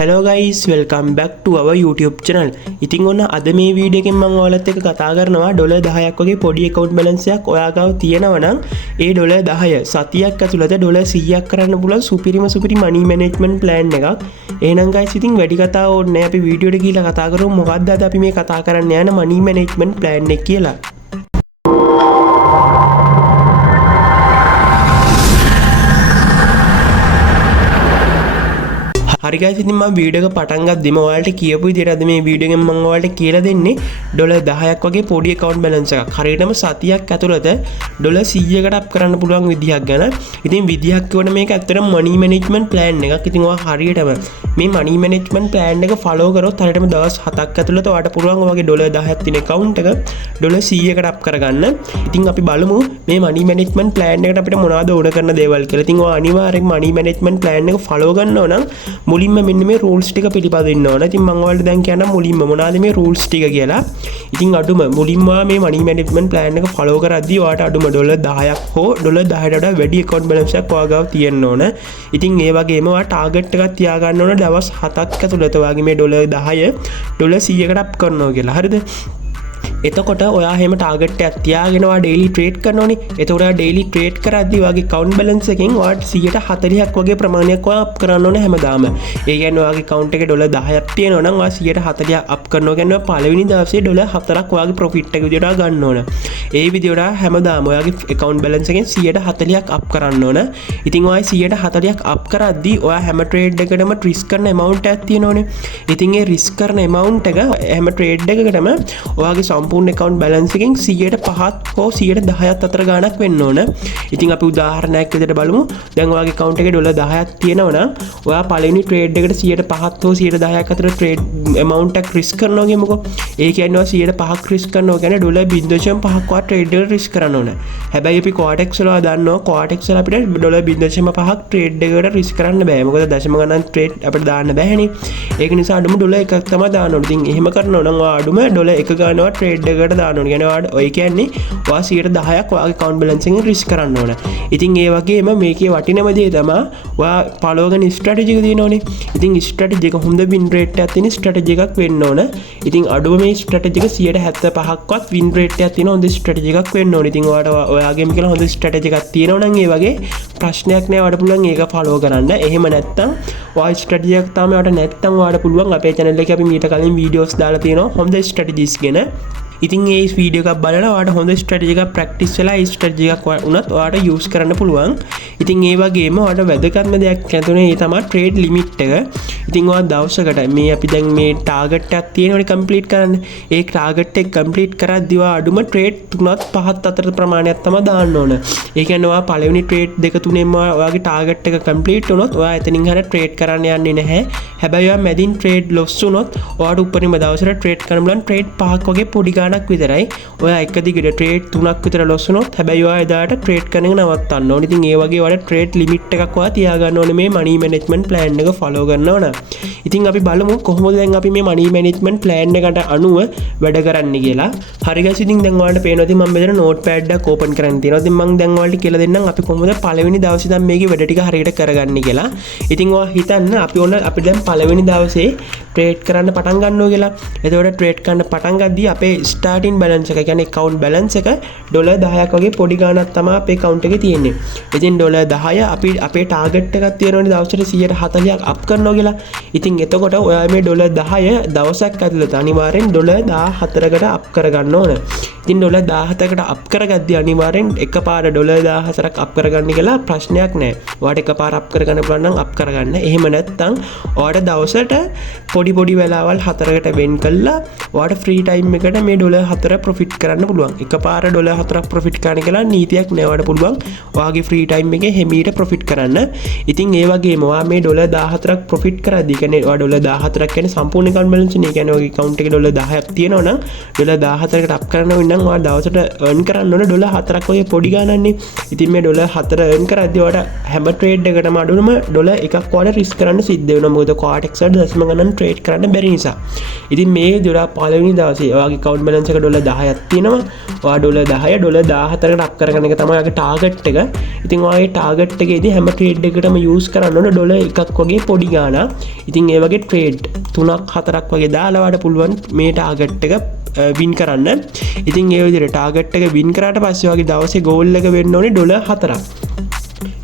Hello guys, welcome back to our YouTube channel. ඉතින් ඔන්න අද මේ වීඩියෝ එකෙන් මම ඔයාලත් එක්ක කතා කරනවා $10ක් වගේ පොඩි account balance එකක් ඔයා ගාව තියෙනවා නම් ඒ $10 සතියක් ඇතුළත $100ක් කරන්න පුළුවන් සුපිරි money management plan එකක්. එහෙනම් guys ඉතින් වැඩි කතා ඕනේ නැහැ. අපි වීඩියෝ එකට ගිහලා කතා කරමු මොකක්ද අද අපි මේ කතා කරන්න යන money management plan එක කියලා. හරි guys ඉතින් මම වීඩියෝ එක පටන් ගද්දිම ඔයාලට කියපු විදිහට අද මේ වීඩියෝ එකෙන් මම ඔයාලට කියලා දෙන්නේ $10ක් වගේ පොඩි account balance එකක්. හරියටම සතියක් ඇතුළත $100කට අප් කරන්න පුළුවන් විදිහක් ගැන. ඉතින් විදිහක් කියවන මේක ඇත්තටම money management plan එකක්. ඉතින් ඔයා හරියටම මේ money management plan එක follow කරොත් හරියටම දවස් 7ක් ඇතුළත ඔයාලට පුළුවන් ඔයගේ $10ක් තියෙන account එක $100කට අප් කරගන්න. ඉතින් අපි බලමු මේ money management plan එකට අපිට මොනවද ඕන කරන දේවල් කියලා. ඉතින් ඔයා අනිවාර්යෙන් money management plan එක follow කරනවා නම් මුලින්ම මෙන්න මේ rules ටික පිළිපදින්න ඕන. ඉතින් මම ඔයාලට දැන් කියන්න මුලින්ම මොනවාද මේ rules ටික කියලා. ඉතින් අඩුම මුලින්ම මේ money management plan එක follow කරද්දී ඔයාලට අඩුම $10ක් හෝ $10ට වඩා වැඩි account balance එකක් ඔයා ගාව තියෙන්න ඕන. ඉතින් ඒ වගේම ඔයා target එකක් තියාගන්න ඕන දවස් 7ක් ඇතුළත ඔයාගේ මේ $10 $100කට අප් කරනවා කියලා. හරිද? එතකොට ඔයා එහෙම ටාගට් එකක් තියාගෙන ඔයා ඩේලි ට්‍රේඩ් කරනෝනේ. එතකොට ඔයා ඩේලි ට්‍රේඩ් කරද්දී ඔයාගේ account balance එකෙන් ඔයාට 140ක් වගේ ප්‍රමාණයක් ඔයා අප් කරන්න ඕනේ හැමදාම. ඒ කියන්නේ ඔයාගේ account එකේ $10ක් තියෙනවා නම් ඔයා 140ක් අප් කරනවා කියන්නේ ඔයා පළවෙනි දවසේ $4ක් ඔයාගේ profit එක විදියට ගන්න ඕන. ඒ විදියට හැමදාම ඔයාගේ account balance එකෙන් 140ක් අප් කරන්න ඕන. ඉතින් ඔයා 140ක් අප් කරද්දී ඔයා හැම ට්‍රේඩ් එකකටම risk කරන amount එකක් තියෙනෝනේ. ඉතින් ඒ risk කරන amount එක හැම ට්‍රේඩ් එකකටම ඔයාගේ සම්පූර්ණ account balance එකෙන් 105ක් හෝ 110ක් අතර ගාණක් වෙන්න ඕන. ඉතින් අපි උදාහරණයක් විදිහට බලමු. දැන් ඔයාගේ account එකේ $10ක් තියෙනවා නම් ඔයා පළවෙනි trade එකට 105ක් හෝ 110ක් අතර trade amount එකක් risk කරනවා කියමුකෝ. ඒ කියන්නේ ඔයා 105ක් risk කරනවා කියන්නේ $0.5ක් වා trade එකට risk කරන්න ඕන. හැබැයි අපි Quatex වල දන්නවා Quatex වල අපිට $0.5ක් trade එකට risk කරන්න බෑ. මොකද දශම ගණන් trade අපිට දාන්න බෑනේ. ඒක නිසා අඩුම $1ක් තමයි දාන්න ඕනේ. ඉතින් එහෙම කරනවා නම් ඔයා අඩුම $1 ගන්නවා trade එකට දාන්න ඕනේ. කියන්නේ ඔය කියන්නේ ඔයා 110ක් ඔයාගේ account balance එකෙන් risk කරන්න ඕන. ඉතින් ඒ වගේම මේකේ වටිනම දේ තමයි ඔයා follow කරන strategy එක තියෙනෝනේ. ඉතින් strategy එක හොඳ win rate එකක් තියෙන strategy එකක් වෙන්න ඕන. ඉතින් අඩුම මේ strategy එක 75%ක්වත් win rate එකක් තියෙන හොඳ strategy එකක් වෙන්න ඕනේ. ඉතින් ඔයාට ඔයාගේම කියලා හොඳ strategy එකක් තියෙනවා නම් ඒ වගේ ප්‍රශ්නයක් නෑ ඔයාට පුළුවන් ඒක follow කරන්න. එහෙම නැත්නම් ඔයා strategy එකක් තාම ඔයාට නැත්නම් ඔයාට පුළුවන් අපේ channel එකේ අපි මීට කලින් videos දාලා තියෙනවා හොඳ strategies ගැන. ඉතින් ඒ වීඩියෝ එකක් බලලා ඔයාලට හොඳ ස්ට්‍රැටජි එකක් ප්‍රැක්ටිස් වෙලා ඒ ස්ට්‍රැටජි එකක් උනත් ඔයාලට යූස් කරන්න පුළුවන්. ඉතින් ඒ වගේම ඔයාලට වැදගත්ම දෙයක් නැතුනේ ඒ තමයි ට්‍රේඩ් ලිමිට් එක. ඉතින් ඔයා දවසකට මේ අපි දැන් මේ ටාගට් එකක් තියෙනවනේ කම්ප්ලීට් කරන්න. ඒ ටාගට් එක කම්ප්ලීට් කරද්දී ඔයා අඩුම ට්‍රේඩ් 3ත් 5ත් අතර ප්‍රමාණයක් තමයි දාන්න ඕන. ඒ කියන්නේ ඔයා පළවෙනි ට්‍රේඩ් දෙක තුනෙන්ම ඔයාගේ ටාගට් එක කම්ප්ලීට් වුණොත් ඔයා එතනින් හරිය ට්‍රේඩ් කරන්න යන්නේ නැහැ. හැබැයි ඔයා මැදින් ට්‍රේඩ් ලොස් වුණොත් ඔයාට උඩරිම දවසට ට්‍රේඩ් කරන්න බලන්න ට්‍රේඩ් 5ක් වගේ පොඩි ගාණක් විතරයි. ඔයා එක දිගට ට්‍රේඩ් 3ක් විතර ලොස් වුණොත් හැබැයි ඔයා එදාට ට්‍රේඩ් කරන එක නවත්තන්න ඕනේ. ඉතින් ඒ වගේ ඔයාලා ට්‍රේඩ් ලිමිට් එකක් ඔයා තියාගන්න ඕනේ මේ money management plan එක follow කරනවා නම්. ඉතින් අපි බලමු කොහොමද දැන් අපි මේ money management plan එකට අනුව වැඩ කරන්නේ කියලා. හරි guys ඉතින් දැන් ඔයාලට පේනවා ඉතින් මම මෙතන notepad එකක් open කරන්න තියෙනවා. ඉතින් මම දැන් ඔයාලට කියලා දෙන්නම් අපි කොහොමද පළවෙනි දවසේ දැන් මේකේ වැඩ ටික හරියට කරගන්නේ කියලා. ඉතින් ඔයා හිතන්න අපි දැන් පළවෙනි දවසේ ට්‍රේඩ් කරන්න පටන් ගන්නවා කියලා. එතකොට ට්‍රේඩ් කරන්න පටන් ගද්දී අපේ starting balance එක කියන්නේ account balance එක $10ක් වගේ පොඩි ගාණක් තමයි අපේ account එකේ තියෙන්නේ. ඉතින් $10 අපි අපේ target එකක් තියෙනවනේ දවසට 140ක් අප් කරනවා කියලා. ඉතින් එතකොට ඔයා මේ $10 දවසක් ඇතුළත අනිවාර්යෙන් $14කට අප් කරගන්න ඕන. ඉතින් $17කට අප් කරගද්දී අනිවාර්යෙන් එකපාර $14ක් අප් කරගන්න කියලා ප්‍රශ්නයක් නැහැ. ඔයාට එකපාර අප් කරගන්න පුළුවන් නම් අප් කරගන්න. එහෙම නැත්නම් ඔයාට දවසට පොඩි වෙලාවල් 4කට වෙන් කළා ඔයාට ෆ්‍රී ටයිම් එකට මේ $4 ප්‍රොෆිට් කරන්න පුළුවන්. එකපාර $4ක් ප්‍රොෆිට් කරන්න කියලා නීතියක් නෑ. ඔයාට පුළුවන් ඔයාගේ ෆ්‍රී ටයිම් එකේ හැමීට ප්‍රොෆිට් කරන්න. ඉතින් ඒ වගේම ඔයා මේ $14ක් ප්‍රොෆිට් කරද්දී කියන්නේ ඔයා $14ක් කියන්නේ සම්පූර්ණ account balance නේ. කියන්නේ ඔයාගේ account එකේ $10ක් තියෙනවා නම් $14කට අප් කරනවා නම් නම් ඔයා දවසට earn කරන්න ඕන ඩොලර් 4ක් වගේ පොඩි ගානක්නේ. ඉතින් මේ ඩොලර් 4 earn කරද්දී ඔයාට හැම ට්‍රේඩ් එකකටම අඩුවම ඩොලර් 1ක් ඔයාලට රිස්ක් කරන්න සිද්ධ වෙනවා. මොකද Cortex වල දශම ගණන් ට්‍රේඩ් කරන්න බැරි නිසා. ඉතින් මේ දොර පළවෙනි දවසේ ඔයාගේ account balance එක ඩොලර් 10ක් තියෙනවා. ඔයා ඩොලර් 10 ඩොලර් 14කට අප් කරගන්න එක තමයි ඔයාගේ ටාගට් එක. ඉතින් ඔයාගේ ටාගට් එකේදී හැම ට්‍රේඩ් එකකටම යූස් කරන්න ඕන ඩොලර් 1ක් වගේ පොඩි ගානක්. ඉතින් ඒ වගේ ට්‍රේඩ් 3ක් 4ක් වගේ දාලා ඔයාලට පුළුවන් මේ ටාගට් එක වින් කරන්න. ඉතින් ඒ විදිහට ටාගට් එක වින් කරාට පස්සේ ඔයාගේ දවසේ ගෝල් එක වෙන්න ඕනේ ඩොලර් 4ක්.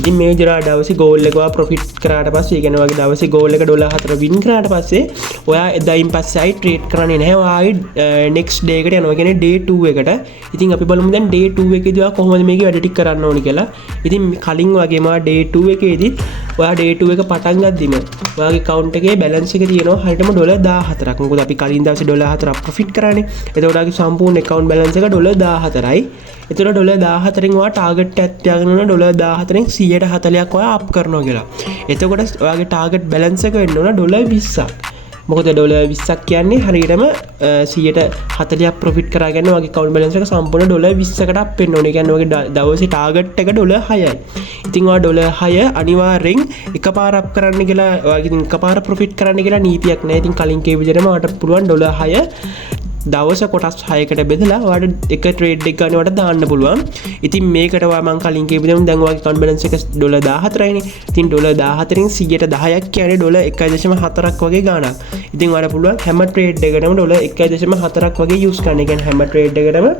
ඉතින් මේ විදිහට දවසේ ගෝල් එක ඔයා ප්‍රොෆිට් කරාට පස්සේ, ඒ කියන්නේ ඔයාගේ දවසේ ගෝල් එක ඩොලර් 4 වින් කරාට පස්සේ ඔයා එදායින් පස්සේ ආයි ට්‍රේඩ් කරන්නේ නැහැ. ඔයාගේ next day එකට යනවා. කියන්නේ day 2 එකට. ඉතින් අපි බලමු දැන් day 2 එකේදී ඔයා කොහොමද මේකේ වැඩ ටික කරන්න ඕනි කියලා. ඉතින් කලින් වගේම day 2 එකේදී ඔයා day 2 එක පටන් ගද්දිම ඔයාගේ account එකේ balance එක තියෙනවා හරියටම ඩොලර් 14ක්. මොකද අපි කලින් දවසේ ඩොලර් 4ක් ප්‍රොෆිට් කරානේ. එතකොට ඔයාගේ සම්පූර්ණ account balance එක ඩොලර් 14යි. එතකොට ඩොලර් 14න් ඔයා ටාගට් එකක් තියාගෙන ඉන්න ඩොලර් 14න් 140ක් ඔයා අප් කරනවා කියලා. එතකොට ඔයාගේ ටාගට් බැලන්ස් එක වෙන්න ඕන ඩොලර් 20ක්. මොකද ඩොලර් 20ක් කියන්නේ හරියටම 140ක් ප්‍රොෆිට් කරගෙන ඔයාගේ account balance එක සම්පූර්ණ ඩොලර් 20කට අප් වෙන්න ඕනේ. ඒ කියන්නේ ඔයාගේ දවසේ ටාගට් එක ඩොලර් 6යි. ඉතින් ඔයා ඩොලර් 6 අනිවාර්යෙන් එකපාර අප් කරන්න කියලා ඔයාගේ ඉතින් එකපාර ප්‍රොෆිට් කරන්න කියලා නීතියක් නැහැ. ඉතින් කලින් කියපු විදිහටම ඔයාට පුළුවන් ඩොලර් 6 දවස කොටස් 6කට බෙදලා ඔයාලට එක ට්‍රේඩ් එකක් ගන්න ඔයාලට දාන්න පුළුවන්. ඉතින් මේකට ඔයා මම කලින් කියපු දෙමු දැන් ඔයාගේ account balance එක ඩොලර් 14යිනේ. ඉතින් ඩොලර් 14න් 110ක් කියන්නේ ඩොලර් 1.4ක් වගේ ගාණක්. ඉතින් ඔයාලට පුළුවන් හැම ට්‍රේඩ් එකකටම ඩොලර් 1.4ක් වගේ යූස් කරන්න. ඒ කියන්නේ හැම ට්‍රේඩ් එකකටම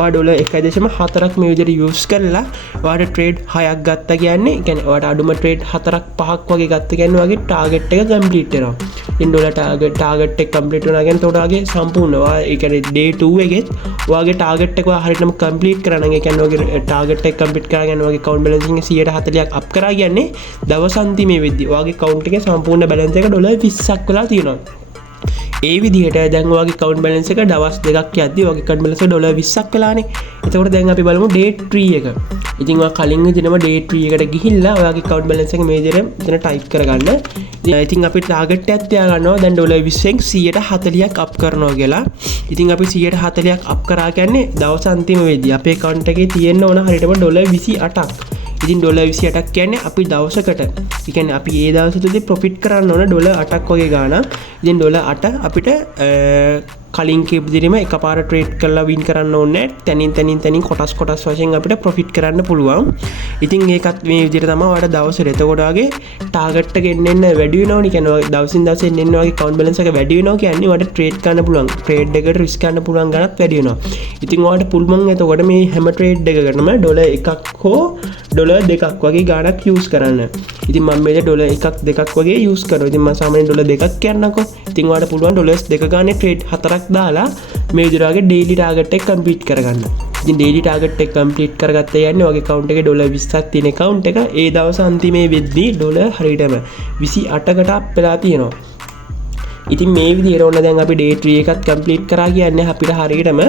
ඔයා ඩොලර් 1.4ක් මේ විදිහට යූස් කරලා ඔයාලට ට්‍රේඩ් 6ක් ගත්තා කියන්නේ, ඒ කියන්නේ ඔයාලට අඩුම ට්‍රේඩ් 4ක් 5ක් වගේ ගත්ත කියන්නේ ඔයාගේ ටාගට් එක කම්ප්ලීට් වෙනවා. ඉතින් ඩොලර් ටාගට් එක කම්ප්ලීට් වෙනවා කියන්නේ එතකොට ඔයාගේ සම්පූර්ණ ඒ කියන්නේ day 2 එකෙත් ඔයාගේ ටාගට් එක ඔයා හරියටම කම්ප්ලීට් කරා නම්, ඒ කියන්නේ ඔයාගේ ටාගට් එක කම්ප්ලීට් කරා කියන්නේ ඔයාගේ account balance එකෙන් 140ක් අප් කරා කියන්නේ දවස් අන්තිමේ වෙද්දී ඔයාගේ account එකේ සම්පූර්ණ balance එක ඩොලර් 20ක් වෙලා තියෙනවා. ඒ විදිහට දැන් ඔයාගේ account balance එක දවස් දෙකක් යද්දී ඔයාගේ account balance එක ඩොලර් 20ක් වෙලානේ. එතකොට දැන් අපි බලමු day 3 එක. ඉතින් ඔයා කලින් විදිහටම day 3 එකට ගිහිල්ලා ඔයාගේ account balance එක මේ විදිහට මෙතන type කරගන්න. ඉතින් අපි ටාගට් එකක් තියා ගන්නවා දැන් ඩොලර් 20න් 140ක් අප් කරනවා කියලා. ඉතින් අපි 140ක් අප් කරා කියන්නේ දවස් අන්තිම වෙද්දී අපේ account එකේ තියෙන්න ඕන හරියටම ඩොලර් 28ක්. ඉතින් ඩොලර් 28ක් කියන්නේ අපි දවසකට, ඒ කියන්නේ අපි ඒ දවස් තුලදී ප්‍රොෆිට් කරන්න ඕන ඩොලර් 8ක් වගේ ගාණක්. ඉතින් ඩොලර් 8 අපිට කලින් කියපු විදිහටම එකපාර ට්‍රේඩ් කරලා වින් කරන්න ඕනේ නැහැ. තනින් කොටස් වශයෙන් අපිට ප්‍රොෆිට් කරන්න පුළුවන්. ඉතින් ඒකත් මේ විදිහට තමයි ඔයාලට දවසට එතකොට වගේ ටාගට් එක එන්න වැඩි වෙනවනේ. කියන්නේ දවසින් දවස එන්න වගේ account balance එක වැඩි වෙනවා කියන්නේ ඔයාලට ට්‍රේඩ් කරන්න පුළුවන්. ට්‍රේඩ් එකට රිස්ක් ගන්න පුළුවන් ගණත් වැඩි වෙනවා. ඉතින් ඔයාලට පුළුවන් එතකොට මේ හැම ට්‍රේඩ් එකකටම ඩොලර් 1ක් හෝ ඩොලර් 2ක් වගේ ගාණක් යූස් කරන්න. ඉතින් මම මේ ඩොලර් 1ක් 2ක් වගේ යූස් කරනවා. ඉතින් මම සාමාන්‍යයෙන් ඩොලර් 2ක් කියන්නකෝ. ඉතින් ඔයාලට පුළුවන් ඩොලර්ස් 2 ගානේ ට්‍රේඩ් 4ක් දාලා මේ විදිහට ඩේලි ටාගට් එක කම්ප්ලීට් කරගන්න. ඉතින් ඩේලි ටාගට් එක කම්ප්ලීට් කරගත්තා කියන්නේ ඔයාගේ account එකේ ඩොලර් 20ක් තියෙන account එක ඒ දවස් අන්තිමේ වෙද්දී ඩොලර් හරියටම 28කට අප් වෙලා තියෙනවා. ඉතින් මේ විදිහට ඕන දැන් අපි day 3 එකත් කම්ප්ලීට් කරා කියන්නේ අපිට හරියටම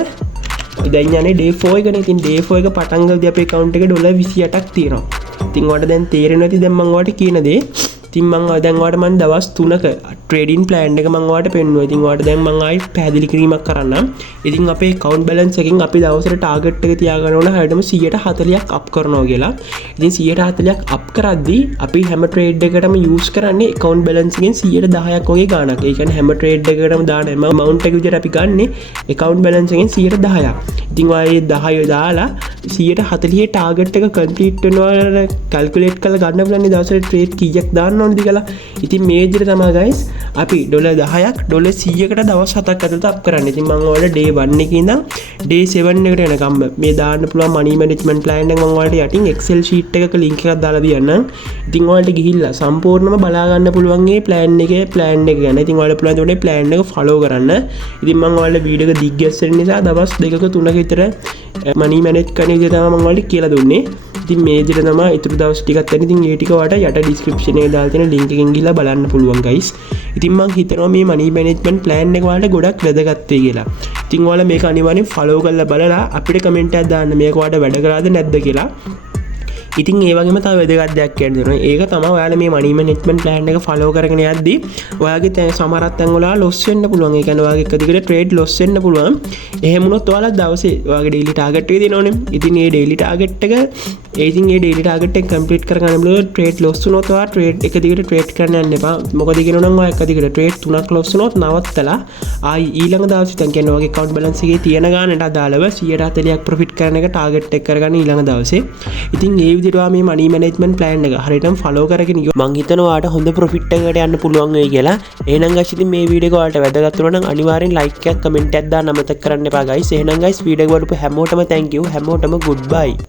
දැන් යන්නේ day 4 එකනේ. ඉතින් day 4 එක පටන් ගද්දී අපේ account එකේ ඩොලර් 28ක් තියෙනවා. ඉතින් ඔයාලට දැන් තේරෙන්නේ නැති දැන් මම ඔයාලට කියන දේ. ඉතින් දැන් ඔයාලට දවස් 3ක ට්‍රේඩින් ප්ලෑන් එක මම ඔයාලට පෙන්නුවා. ඉතින් ඔයාලට දැන් මම ආයි පැහැදිලි කිරීමක් කරන්නම්. ඉතින් අපේ account balance එකෙන් අපි දවසට ටාගට් එක තියාගන්න ඕන හරියටම 140ක් අප් කරනවා කියලා. ඉතින් 140ක් අප් කරද්දී අපි හැම ට්‍රේඩ් එකකටම යූස් කරන්නේ account balance එකෙන් 110ක් වගේ ගාණක්. ඒ කියන්නේ හැම ට්‍රේඩ් එකකටම දාන amount එක විදිහට අපි ගන්නෙ account balance එකෙන් 110ක්. ඉතින් ඔයා 10 දාලා 140 ටාගට් එක කම්ප්ලීට් වෙනවා කැල්කියුලේට් කරලා ගන්න පුළුවන් දවසට ට්‍රේඩ් කීයක් දාන්න ඕනද කියලා. ඉතින් මේ විදිහට තමයි guys අපි ඩොලර් 10ක් ඩොලර් 100කට දවස් 7ක් ඇතුළත අප් කරන්නේ. ඉතින් මම ඔයාලට day 1 එකේ ඉඳන් day 7 එකට එනකම් මේ දාන්න පුළුවන් money management plan එක මම ඔයාලට යටින් Excel sheet එකක link එකක් දාලා තියන්නම්. ඉතින් ඔයාලට ගිහිල්ලා සම්පූර්ණයෙන්ම බලා ගන්න පුළුවන් මේ plan එක ගැන. ඉතින් ඔයාලට පුළුවන් ඒ plan එක follow කරන්න. ඉතින් මම ඔයාලට වීඩියෝ එක දිග්ගැස්සෙන නිසා දවස් 2ක 3ක විතර money manage කරන විදිහ තමයි මම ඔයාලට කියලා දුන්නේ. ඉතින් මේ විදිහට තමයි ඊටු දවස් ටිකක් යන. ඉතින් ඒ ටික ඔයාලට යට description එකේ දාලා තියෙන link එකෙන් ගිහලා බලන්න පුළුවන් guys. ඉතින් මම හිතනවා මේ money management plan එක ඔයාලට ගොඩක් වැදගත් වෙයි කියලා. ඉතින් ඔයාලා මේක අනිවාර්යෙන් follow කරලා බලලා අපිට comment එකක් දාන්න මේක ඔයාලට වැඩ කරාද නැද්ද කියලා. ඉතින් ඒ වගේම තව වැදගත් දෙයක් කියන්න ඒක තමයි ඔයාලා මේ මනි මැනේජ්මන්ට් ප්ලෑන් එක ෆලෝ කරගෙන යද්දී ඔයාගේ තැන් සමහරක් තැන් වල ලොස් වෙන්න පුළුවන්. ඒ කියන්නේ ඔයාගේ එක දිගට ට්‍රේඩ් ලොස් වෙන්න පුළුවන්. එහෙම වුණොත් ඔයාලා දවසේ ඔයාගේ ඩේලි ටාගට් එක දෙනවනේ. ඉතින් මේ ඩේලි ටාගට් එක ඒ ඩේලි ටාගට් එක කම්ප්ලීට් කරගන්න බෑ. ට්‍රේඩ් ලොස් වුණොත් ඔයා ට්‍රේඩ් එක දිගට ට්‍රේඩ් කරන්න යන්න එපා. මොකද කියනවනම් ඔයා එක දිගට ට්‍රේඩ් 3ක් ලොස් වුණොත් නවත්තලා ආයි ඊළඟ දවසේ දැන් කියන්නේ ඔයාගේ account balance එකේ තියෙන ගානට අදාළව 140ක් ප්‍රොෆිට් කරන එක ටාගට් එක කරගන්න ඊළඟ දවසේ. ඉතින් මේ විදිහට ඔයා මේ මනි මැනේජ්මන්ට් ප්ලෑන් එක හරියටම ෆලෝ කරගෙන ගියොත් මං හිතනවා ඔයාට හොඳ ප්‍රොෆිට් එකකට යන්න පුළුවන් වෙයි කියලා. එහෙනම් guys ඉතින් මේ වීඩියෝ එක ඔයාලට වැදගත් වුණා නම් අනිවාර්යෙන් like එකක් comment එකක් දාන්න අමතක කරන්න එපා guys. එහෙනම් guys වීඩියෝ එක බලපු හැමෝටම thank you. හැමෝටම goodbye.